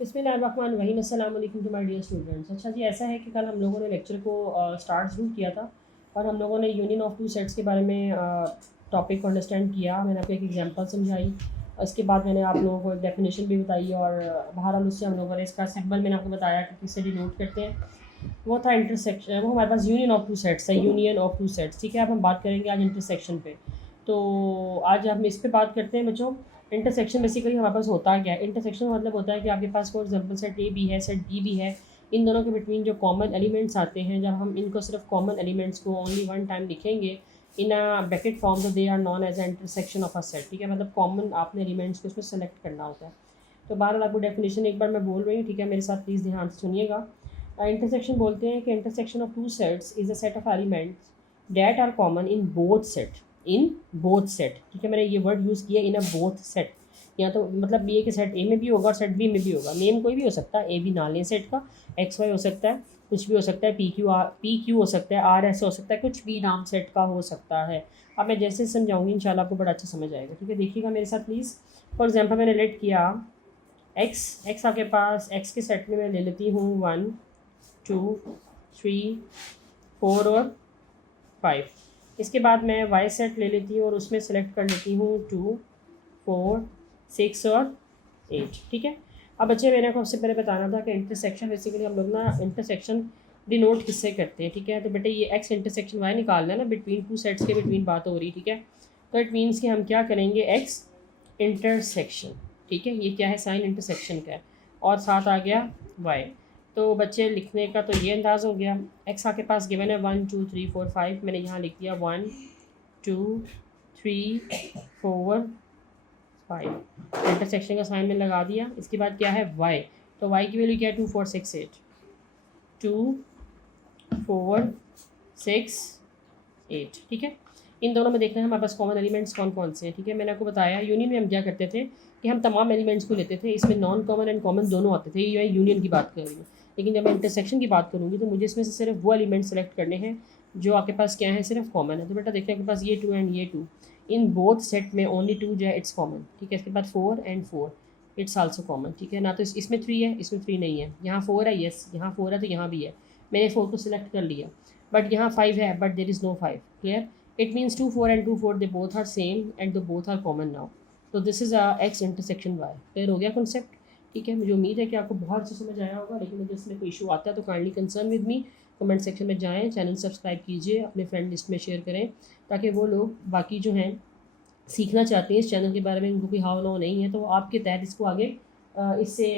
बिस्मिल्लाहिर्रहमानिर्रहीम, अस्सलाम वालेकुम टू माय डियर स्टूडेंट्स। अच्छा जी, ऐसा है कि कल हम लोगों ने लेक्चर को स्टार्ट ज़रूर किया था और हम लोगों ने यूनियन ऑफ टू सेट्स के बारे में टॉपिक को अंडरस्टैंड किया। मैंने आपको एक एग्जांपल समझाई, उसके बाद मैंने आप लोगों को एक डेफिनेशन भी बताई और बहरहाल उससे हम लोगों ने इसका सिंबल मैंने आपको बताया कि किससे डिनोट करते हैं। वो था इंटरसेक्शन, वो हमारे पास यूनियन ऑफ टू सेट्स है, यूनियन ऑफ टू सेट्स। ठीक है, अब हम बात करेंगे आज इंटरसेक्शन पे। तो आज हम इस पे बात करते हैं बच्चों। इंटरसेक्शन बेसिकली हमारे पास होता क्या है? इंटरसेक्शन मतलब होता है कि आपके पास फॉर एग्जांपल सेट ए भी है, सेट बी भी है। इन दोनों के बिटवीन जो कॉमन एलिमेंट्स आते हैं, जब हम इनको सिर्फ कॉमन एलिमेंट्स को ओनली वन टाइम लिखेंगे इन अ ब्रैकेट फॉर्म, तो they are known as a intersection of a set. ठीक है, मतलब कॉमन आपने एलिमेंट्स को उसमें सेलेक्ट करना होता है। तो बहरहाल आपको डेफिनेशन एक बार मैं बोल रही हूँ, ठीक है, मेरे साथ प्लीज़ ध्यान से सुनिएगा। इंटरसेक्शन बोलते हैं कि intersection of two sets is a set of elements that are common in both set, in both set. ठीक है, मैंने ये वर्ड यूज़ किया, इन अ बोथ सेट। या तो मतलब ये कि सेट ए में भी होगा और सेट बी में भी होगा। नेम कोई भी हो सकता है, ए बी ना लें सेट का, एक्स वाई हो सकता है, कुछ भी हो सकता है, पी क्यू हो सकता है, आर एस हो सकता है, कुछ भी नाम सेट का हो सकता है। अब मैं जैसे समझाऊंगी इंशाल्लाह आपको बड़ा अच्छा समझ आएगा। ठीक है, देखिएगा मेरे साथ प्लीज़। फॉर एग्जाम्पल मैंने लेट किया एक्स आपके पास, एक्स के सेट में मैं ले लेती हूँ 1 2 3 4 और 5। इसके बाद मैं वाई सेट ले लेती हूँ और उसमें सेलेक्ट कर लेती हूँ 2 4 6 और 8। ठीक है, अब बच्चे मैंने आपको सबसे पहले बताना था कि इंटरसेक्शन बेसिकली हम लोग ना इंटरसेक्शन डिनोट किससे करते हैं। ठीक है, तो बेटे ये एक्स इंटरसेक्शन वाई निकालना है ना, बिटवीन टू सेट्स के बिटवीन बात हो रही। ठीक है, तो इट मीन्स कि हम क्या करेंगे, एक्स इंटरसेक्शन। ठीक है, ये क्या है, साइन इंटरसेक्शन का है, और साथ आ गया वाई। तो बच्चे लिखने का तो ये अंदाज़ हो गया। एक्स आपके पास गिवन है 1 2 3 4 5, मैंने यहाँ लिख दिया 1 2 3 4 5, इंटरसेक्शन का साइन में लगा दिया। इसके बाद क्या है, वाई। तो वाई की वैल्यू क्या है, 2 4 6 8, 2 4 6 8। ठीक है, इन दोनों में देखना है हमारे पास कॉमन एलिमेंट्स कौन कौन से हैं। ठीक है, मैंने आपको बताया यूनियन में हम क्या करते थे कि हम तमाम एलिमेंट्स को लेते थे, इसमें नॉन कॉमन एंड कॉमन दोनों आते थे। ये मैं यूनियन की बात कर रही हूँ। लेकिन जब मैं इंटरसेक्शन की बात करूँगी तो मुझे इसमें से सिर्फ वो एलिमेंट सेलेक्ट करने हैं जो आपके पास क्या है, सिर्फ कॉमन है। तो बेटा देखिए आपके पास ये 2 एंड ये 2, इन बोथ सेट में ओनली 2 जो है इट्स कॉमन। ठीक है, इसके बाद 4 एंड 4 इट्स आल्सो कॉमन। ठीक है ना, तो इसमें 3 है, इसमें 3 नहीं है। यहाँ 4 है, येस यहाँ 4 है तो यहाँ भी है, मैंने 4 को सिलेक्ट कर लिया। बट यहाँ 5 है, but there is no 5। Clear? It means 2 4 and 2 4 they both are same and they both are common now. So this is a x intersection y. Clear हो गया कॉन्सेप्ट? ठीक है, मुझे उम्मीद है कि आपको बहुत अच्छा समझ आया होगा। लेकिन अगर इसमें कोई इशू आता है तो kindly concern with me, comment section में जाएं, चैनल सब्सक्राइब कीजिए, अपने फ्रेंड लिस्ट में शेयर करें ताकि वो लोग बाकी जो हैं सीखना चाहते हैं इस चैनल के बारे में, उनको कोई हाव नो नहीं है, तो वो आपके तहत इसको आगे इससे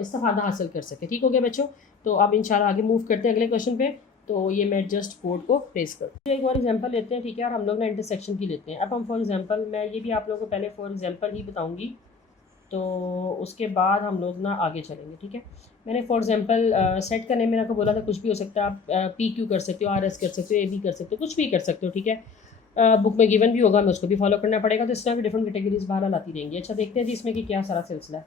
इस्तेफादा हासिल कर सके। ठीक हो गया बच्चों? तो अब इंशाल्लाह आगे मूव करते हैं अगले क्वेश्चन पे। तो ये मैं जस्ट बोर्ड को प्रेस कर एक और एग्जांपल लेते हैं। ठीक है, और हम लोग ना इंटरसेक्शन की लेते हैं। अब हम फॉर एग्जांपल, मैं ये भी आप लोगों को पहले फॉर एग्जांपल ही बताऊंगी, तो उसके बाद हम लोग ना आगे चलेंगे। ठीक है, मैंने फॉर एग्जांपल सेट करने में आपको बोला था कुछ भी हो सकता है। आप पी क्यू कर सकते हो, आर एस कर सकते हो, ए बी कर सकते हो, कुछ भी कर सकते हो। ठीक है, बुक में गिवन भी होगा, मैं उसको भी फॉलो करना पड़ेगा। तो इस तरह की डिफरेंट कैटेगरीज बाहर आती रहेंगी। अच्छा, देखते हैं जी इसमें कि क्या सारा सिलसिला है।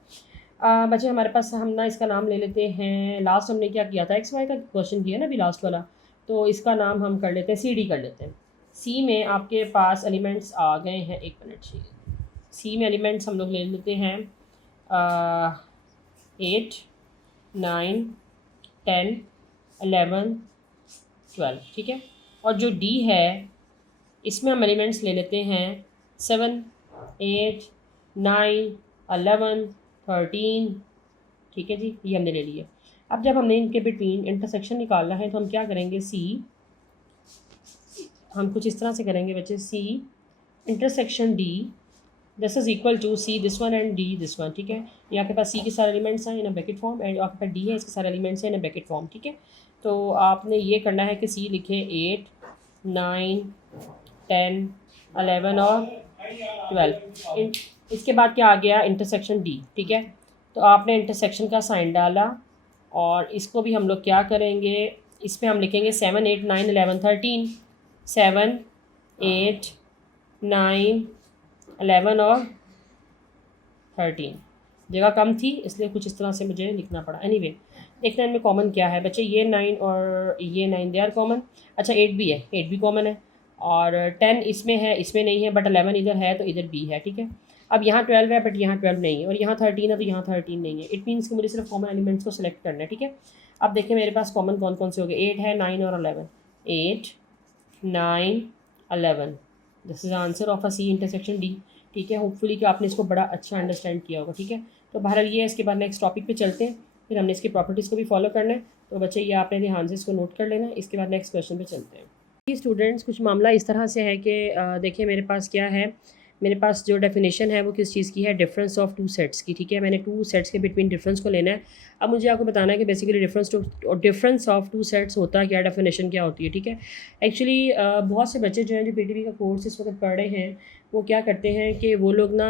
बच्चे हमारे पास, हम ना इसका नाम ले लेते हैं, लास्ट हमने क्या किया था, एक्स वाई का क्वेश्चन किया ना अभी लास्ट वाला, तो इसका नाम हम कर लेते हैं सी डी कर लेते हैं। सी में आपके पास एलिमेंट्स आ गए हैं, एक मिनट चाहिए। सी में एलिमेंट्स हम लोग ले लेते हैं 8 9 10 11 12। ठीक है, और जो डी है इसमें हम एलिमेंट्स ले लेते हैं 7 8 9 11 13। ठीक है जी, ये हमने ले लिए। अब जब हमने इनके बिटवीन इंटरसेक्शन निकालना है तो हम क्या करेंगे, सी, हम कुछ इस तरह से करेंगे बच्चे, C intersection D this is equal to C this one and D this one. ठीक है, ये आपके पास सी के सारे एलिमेंट्स हैं इन अ ब्रैकेट फॉर्म एंड आपके पास डी है, इसके सारे एलिमेंट्स हैं इन अ ब्रैकेट फॉर्म। ठीक है, तो आपने ये करना है कि सी लिखे 8 9 10 11 और 12। इसके बाद क्या आ गया, इंटरसेक्शन डी। ठीक है, तो आपने इंटरसेक्शन का साइन डाला और इसको भी हम लोग क्या करेंगे, इसमें हम लिखेंगे 7 8 9 11 13। 7 8 9 11 और 13, जगह कम थी इसलिए कुछ इस तरह से मुझे लिखना पड़ा। एनीवे, देखते हैं इनमें कॉमन क्या है बच्चे, ये 9 और ये 9 दे आर कॉमन। अच्छा, 8 भी है, 8 भी कॉमन है, और 10 इसमें है, इसमें नहीं है, बट 11 इधर है तो इधर भी है। ठीक है, अब यहाँ 12 है बट यहाँ 12 नहीं है, और यहाँ 13 है तो यहाँ 13 नहीं है। इट मीन्स कि मुझे सिर्फ कॉमन एलिमेंट्स को सिलेक्ट करना है, ठीक है। अब देखिए मेरे पास कॉमन कौन कौन से हो गए, 8 है, 9 और 11, 8 9 11। This is answer of a C intersection D, ठीक है। होपफुली कि आपने इसको बड़ा अच्छा अंडरस्टैंड किया होगा, ठीक है। तो बहरहाल ये है, इसके बाद नेक्स्ट टॉपिक पे चलते हैं, फिर हमने इसकी प्रॉपर्टीज़ को भी फॉलो करना है। तो बच्चे ये आपने ध्यान से इसको नोट कर लेना, इसके बाद नेक्स्ट क्वेश्चन पे चलते हैं। स्टूडेंट्स कुछ मामला इस तरह से है कि देखिए मेरे पास क्या है, मेरे पास जो डेफिनेशन है वो किस चीज़ की है, डिफरेंस ऑफ टू सेट्स की, ठीक है। मैंने टू सेट्स के बिटवीन डिफरेंस को लेना है। अब मुझे आपको बताना है कि basically difference of two sets होता है क्या, डेफिनेशन क्या होती है, ठीक है। एक्चुअली बहुत से बच्चे जो हैं जो पीटीबी का कोर्स इस वक्त पढ़ रहे हैं, वो क्या करते हैं कि वो लोग ना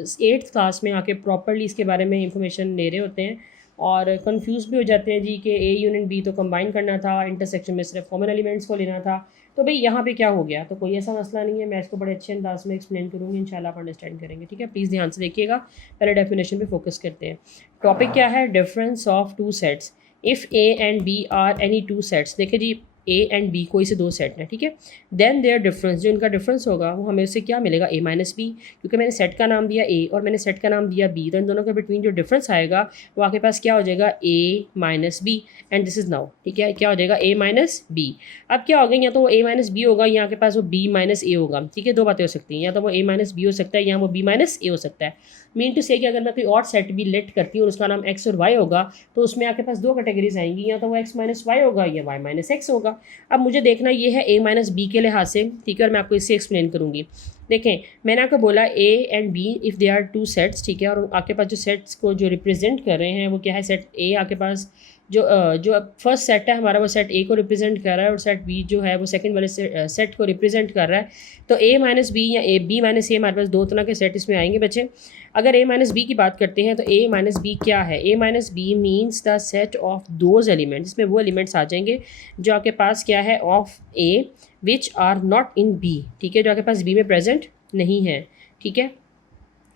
8th क्लास में आके प्रॉपरली इसके बारे में इंफॉर्मेशन ले रहे होते हैं और कंफ्यूज भी हो जाते हैं जी कि ए यूनिट बी तो कंबाइन करना था, इंटरसेक्शन में सिर्फ कॉमन एलिमेंट्स को लेना था। तो भाई यहाँ पे क्या हो गया, तो कोई ऐसा मसला नहीं है, मैं इसको बड़े अच्छे अंदाज में एक्सप्लेन करूँगी, इंशाल्लाह आप अंडरस्टैंड करेंगे, ठीक है। प्लीज़ ध्यान से देखिएगा, पहले डेफिनेशन पे फोकस करते हैं। टॉपिक क्या है, difference of two sets. If A and B are any two sets, देखिए जी ए एंड बी कोई से दो सेट हैं, ठीक है। देन देयर डिफरेंस, जो इनका डिफरेंस होगा वो हमें उससे क्या मिलेगा, ए माइनस बी, क्योंकि मैंने सेट का नाम दिया ए और मैंने सेट का नाम दिया बी, तो इन दोनों के बिटवीन जो डिफरेंस आएगा वो आपके पास क्या हो जाएगा, A minus B, and this is now, ठीक है, क्या हो जाएगा, ए माइनस बी। अब क्या होगा, या तो वो ए माइनस बी होगा या आपके पास वो बी माइनस ए होगा, ठीक है। दो बातें हो सकती हैं, या तो वो ए माइनस बी हो सकता है या वो बी माइनस ए हो सकता है। मीन टू से कि अगर मैं कोई और सेट भी लेट करती हूँ और उसका नाम एक्स और वाई होगा, तो उसमें आपके पास दो कैटेगरीज आएंगी, या तो वो एक्स माइनस वाई होगा या वाई माइनस एक्स होगा। अब मुझे देखना ये है ए माइनस बी के लिहाज से, ठीक है, और मैं आपको इससे एक्सप्लेन करूँगी। देखें मैंने आपको बोला A and B if they are two sets, ठीक है, और आपके पास जो सेट्स को जो रिप्रेजेंट कर रहे हैं वो क्या है, सेट ए आपके पास जो फर्स्ट सेट है हमारा वो सेट ए को रिप्रेजेंट कर रहा है, और सेट बी जो है वो सेकंड वाले सेट को रिप्रेजेंट कर रहा है। तो ए माइनस बी या ए बी माइनस ए, हमारे पास दो तरह के सेट इसमें आएंगे बच्चे। अगर ए माइनस बी की बात करते हैं तो ए माइनस बी क्या है, A minus B means the set of those elements, इसमें वो एलिमेंट्स आ जाएंगे जो आपके पास क्या है, of A which are not in B, ठीक है, जो आपके पास बी में प्रेजेंट नहीं है, ठीक है।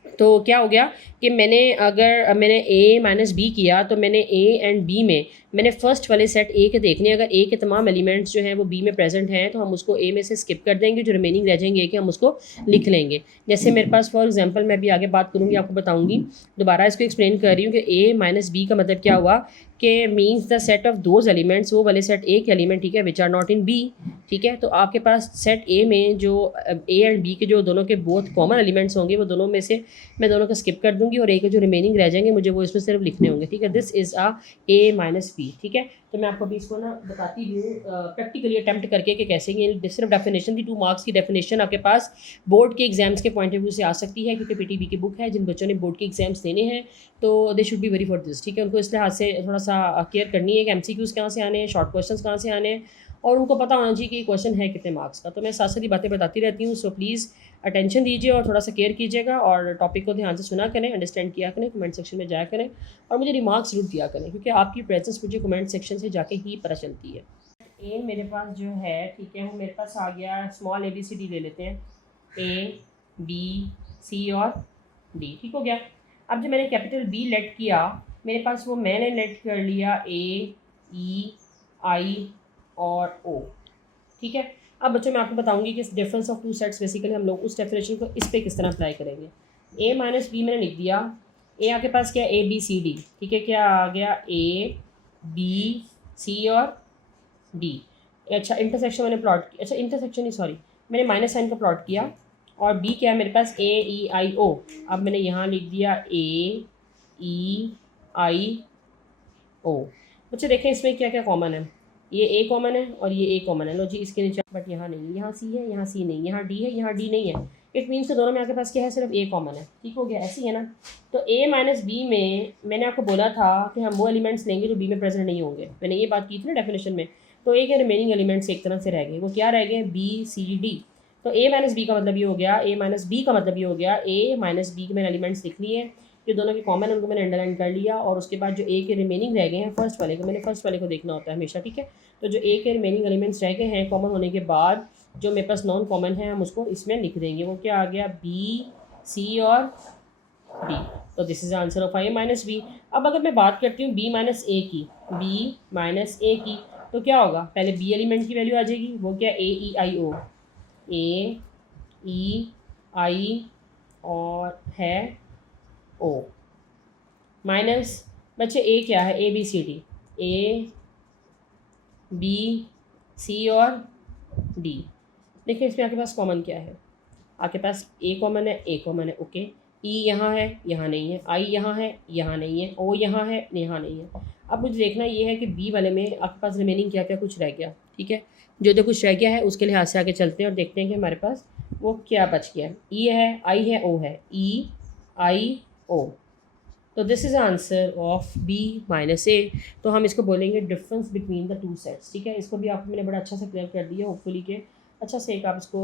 तो क्या हो गया कि अगर मैंने ए माइनस बी किया तो मैंने ए एंड बी में मैंने फर्स्ट वाले सेट ए के देखने, अगर ए के तमाम एलिमेंट्स जो हैं वो बी में प्रेजेंट हैं तो हम उसको ए में से स्किप कर देंगे, जो रिमेनिंग रह जाएंगे कि हम उसको लिख लेंगे। जैसे मेरे पास फॉर एग्जांपल, मैं भी आगे बात करूँगी, आपको बताऊँगी, दोबारा इसको एक्सप्लेन कर रही हूँ कि ए माइनस बी का मतलब क्या हुआ कि means the set of those elements, वो वाले सेट ए के एलिमेंट, ठीक है, which are not in B, ठीक है। तो आपके पास सेट ए में जो ए एंड बी के जो दोनों के बोथ कॉमन एलिमेंट्स होंगे वो दोनों में से मैं दोनों को स्किप कर दूंगी और ए के जो रिमेनिंग रह जाएंगे मुझे वो इसमें सिर्फ लिखने होंगे, ठीक है। This is a A minus B, ठीक है। तो मैं आपको अभी इसको ना बताती हूँ प्रैक्टिकली अटैम्प्ट करके कि कैसे ये सिर्फ डेफिनेशन थी, 2 मार्क्स की डेफिनेशन आपके पास बोर्ड के एग्जाम्स के पॉइंट ऑफ व्यू से आ सकती है, क्योंकि पीटीबी की बुक है, जिन बच्चों ने बोर्ड के एग्जाम्स देने हैं तो they should be very for this, ठीक है। उनको इस लिहाज से थोड़ा सा केयर करनी है कि एमसीक्यूज़ कहाँ से आने हैं, शॉर्ट क्वेश्चंस कहाँ से आने हैं, और उनको पता होना चाहिए कि क्वेश्चन है कितने मार्क्स का। तो मैं साथ साथ ही बातें बताती रहती हूँ, सो प्लीज़ अटेंशन दीजिए और थोड़ा सा केयर कीजिएगा और टॉपिक को ध्यान से सुना करें, अंडरस्टैंड किया करें, कमेंट सेक्शन में जाया करें और मुझे रिमार्क्स जरूर दिया करें, क्योंकि आपकी प्रेजेंस मुझे कमेंट सेक्शन से जाके ही पता चलती है। ए मेरे पास जो है, ठीक है, वो मेरे पास आ गया, small A B C D ले लेते हैं, ए बी सी और डी, ठीक हो गया। अब जब मैंने कैपिटल बी लेट किया, मेरे पास वो मैंने लेट कर लिया ए ई आई और ओ, ठीक है। अब बच्चों मैं आपको बताऊंगी कि difference of two sets basically हम लोग उस डेफिनेशन को इस पे किस तरह अप्लाई करेंगे। ए माइनस बी मैंने लिख दिया, ए आपके पास क्या, ए बी सी डी, ठीक है, क्या आ गया, ए बी सी और डी। अच्छा इंटरसेक्शन मैंने प्लॉट किया, अच्छा इंटरसेक्शन ही सॉरी, मैंने माइनस साइन का प्लॉट किया, और बी क्या है मेरे पास, ए ई आई ओ। अब मैंने यहाँ लिख दिया ए ई आई ओ। बच्चे देखें इसमें क्या क्या कॉमन है, ये ए कॉमन है और ये ए कॉमन है, लो जी इसके नीचे, बट यहाँ नहीं, यहाँ सी है, यहाँ सी नहीं, यहाँ डी है, यहाँ डी नहीं है। इट मीन्स तो दोनों में आपके पास क्या है, सिर्फ ए कॉमन है, ठीक हो गया, ऐसी है ना। तो ए माइनस बी में मैंने आपको बोला था कि हम वो एलिमेंट्स लेंगे जो बी में प्रेजेंट नहीं होंगे, मैंने ये बात की थी ना डेफिनेशन में। तो ए के रिमेनिंग एलिमेंट्स एक तरफ से रह गए, वो क्या रह गए, बी सी डी। तो ए माइनस बी का मतलब ये हो गया, ए माइनस बी का मतलब ये हो गया, ए माइनस बी के मैंने एलिमेंट्स लिख लिए, जो दोनों के कॉमन उनको मैंने अंडरलाइन कर लिया, और उसके बाद जो ए के रिमेनिंग रह गए हैं फर्स्ट वाले को, मैंने फर्स्ट वाले को देखना होता है हमेशा, ठीक है। तो जो ए के रिमेनिंग एलिमेंट्स रह गए हैं कॉमन होने के बाद, जो मेरे पास नॉन कॉमन है हम उसको इसमें लिख देंगे, वो क्या आ गया, बी सी और डी। तो this is answer of A minus B. अब अगर मैं बात करती हूँ बी माइनस ए की, बी माइनस ए की, तो क्या होगा, पहले बी एलिमेंट की वैल्यू आ जाएगी, वो क्या, ए ई आई ओ, ए ई आई और है ओ माइनस बच्चे ए क्या है, A B C D, A B C और डी। देखिए इसमें आपके पास कॉमन क्या है, आपके पास ए कॉमन है, ए कॉमन है, ओके। ई यहाँ है, यहाँ नहीं है, आई यहाँ है, यहाँ नहीं है, ओ यहाँ है, यहाँ नहीं है। अब मुझे देखना ये है कि बी वाले में आपके पास रिमेनिंग क्या क्या कुछ रह गया, ठीक है। जो जो कुछ रह गया है उसके लिहाज से आगे चलते हैं और देखते हैं कि हमारे पास वो क्या बच गया है। ई है, आई है, ओ है, ई आई ओ। तो this is answer of B minus A. तो हम इसको बोलेंगे difference between the two sets, ठीक है। इसको भी आपको मैंने बड़ा अच्छा से क्लियर कर दिया, होपफुली के अच्छा से एक आप इसको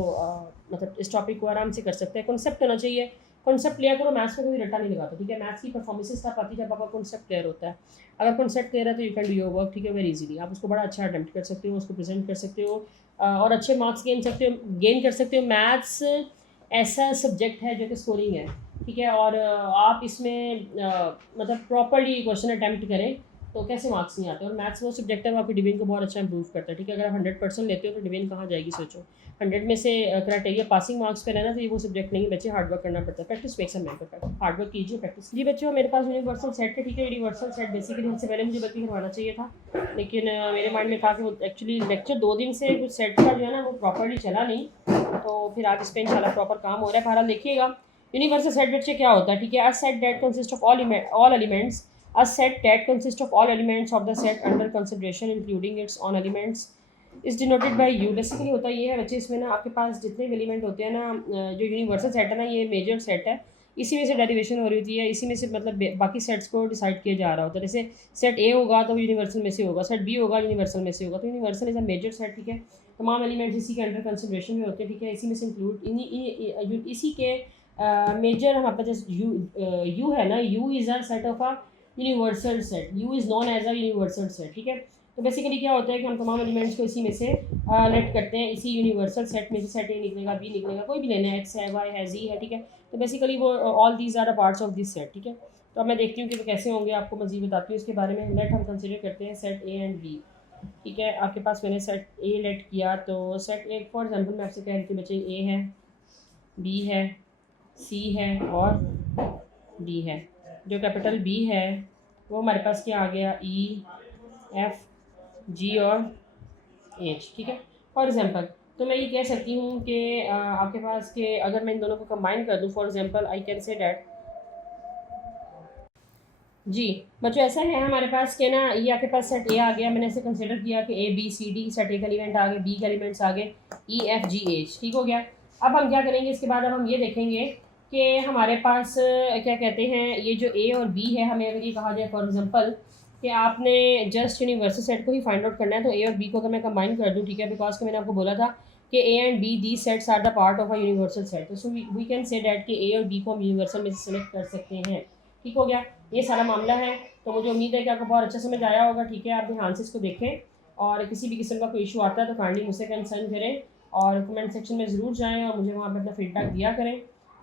मतलब इस टॉपिक को आराम से कर सकते हैं। कॉन्सेप्ट होना चाहिए, कॉन्सेप्ट क्लियर करो। मैथ्स में कोई रट्टा नहीं लगाता, ठीक है। मैथ्स की परफॉर्मेंसेस तब आती है जब आपका कॉन्सेप्ट क्लियर होता है। अगर कॉन्सेप्ट क्लियर है तो you can do your work, ठीक है, वेरी इजीली। आप उसको बड़ा अच्छा अटेम्प्ट कर सकते हो, उसको प्रेजेंट कर सकते हो और अच्छे मार्क्स गेन कर सकते हो। मैथ्स ऐसा सब्जेक्ट है जो कि स्कोरिंग है, ठीक है। और आप इसमें मतलब प्रॉपरली क्वेश्चन अटैम्प्ट करें तो कैसे मार्क्स नहीं आते। और मैथ्स वो सब्जेक्ट है वो आपकी डिवीजन को बहुत अच्छा इंप्रूव करता है, ठीक है। अगर आप 100% लेते हो तो डिवीजन कहाँ जाएगी सोचो। 100 में से क्राइटेरिया पासिंग मार्क्स पे रहना तो ये वो सब्जेक्ट नहीं है बच्चे, हार्डवर्क करना पड़ता है। Practice makes a man perfect, hard work कीजिए, प्रैक्टिस। जी बच्चों मेरे पास यूनिवर्सल सेट है, ठीक है। यूनिवर्सल सेट बेसिकली इससे पहले मुझे बल्कि करवाना चाहिए था, लेकिन मेरे माइंड में था कि वो एक्चुअली लेक्चर 2 दिन से कुछ सेट का जो है ना वो प्रॉपरली चला नहीं, तो फिर आज इस पर इंशाल्लाह प्रॉपर काम हो रहा है। बहरहाल देखिएगा यूनिवर्सल सेट बच्चे क्या होता है, ठीक है। A set that consist of all elements, a set that consists of all elements of the set under consideration including its own elements is denoted by u। Basically होता ये है बच्चे, इसमें ना आपके पास जितने भी एलिमेंट होते हैं ना, जो यूनिवर्सल सेट है ना ये मेजर सेट है, इसी में से डेरिवेशन हो रही होती है, इसी में से मतलब बाकी सेट्स को डिसाइड किया जा रहा होता है। जैसे सेट ए होगा तो यूनिवर्सल में से होगा, सेट बी होगा यूनिवर्सल में से होगा, तो universal is a major set, ठीक है। तमाम एलिमेंट्स इसी के अंडर कंसिडरेशन में होते हैं, ठीक है। इसी में से इंक्लूड इसी के मेजर हमारे पास जैसे यू है ना, U is a set of a universal set, U is known as a universal set, ठीक है। तो बेसिकली क्या होता है कि हम तमाम एलिमेंट्स को इसी में से लेट करते हैं, इसी यूनिवर्सल सेट में से सेट ए निकलेगा, बी निकलेगा, कोई भी लेना है, एक्स है, वाई है, जी है, ठीक है। तो बेसिकली वो all these are a parts of this set, ठीक है। तो अब मैं देखती हूँ कि वो कैसे होंगे, आपको मजीद बताती हूँ इसके बारे में। लेट हम कंसिडर करते हैं सेट ए एंड बी, ठीक है। आपके पास मैंने सेट ए लेट किया, तो सेट ए फॉर एग्जाम्पल मैं आपसे कह रही थी बच्चे ए है, बी है, सी है और डी है। जो कैपिटल बी है वो हमारे पास क्या आ गया, ई एफ जी और एच, ठीक है। फॉर एग्जांपल तो मैं ये कह सकती हूँ कि आपके पास के अगर मैं इन दोनों को कंबाइन कर दूँ, for example I can say that जी बच्चों ऐसा है हमारे पास कि ना ये आपके पास सेट ए आ गया, मैंने ऐसे कंसिडर किया कि A B C D set A का एलिमेंट आ गए, बी के एलिमेंट्स आ गए, ई एफ जी एच, ठीक हो गया। अब हम क्या करेंगे इसके बाद, अब हम ये देखेंगे कि हमारे पास क्या कहते हैं ये जो ए और बी है, हमें अगर ये कहा जाए फॉर एग्जांपल कि आपने जस्ट यूनिवर्सल सेट को ही फाइंड आउट करना है, तो ए और बी को अगर मैं कंबाइन कर दूँ, ठीक है, बिकॉज कि मैंने आपको बोला था कि A and B the sets are the part of a universal set, तो so we can say that कि ए और बी को हम यूनिवर्सल में से सेलेक्ट कर सकते हैं, ठीक हो गया। ये सारा मामला है, तो मुझे उम्मीद है कि आपको बहुत अच्छा समझ आया होगा, ठीक है। आप ध्यान से इसको देखें और किसी भी किस्म का कोई इशू आता है तो काइंडली मुझसे कंसर्न करें और कमेंट सेक्शन में ज़रूर जाएं और मुझे वहाँ पर अपना फीडबैक दिया करें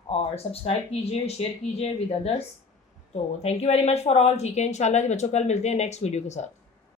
और सब्सक्राइब कीजिए, शेयर कीजिए विद अदर्स। तो thank you very much for all, ठीक है। इंशाल्लाह बच्चों कल मिलते हैं नेक्स्ट वीडियो के साथ।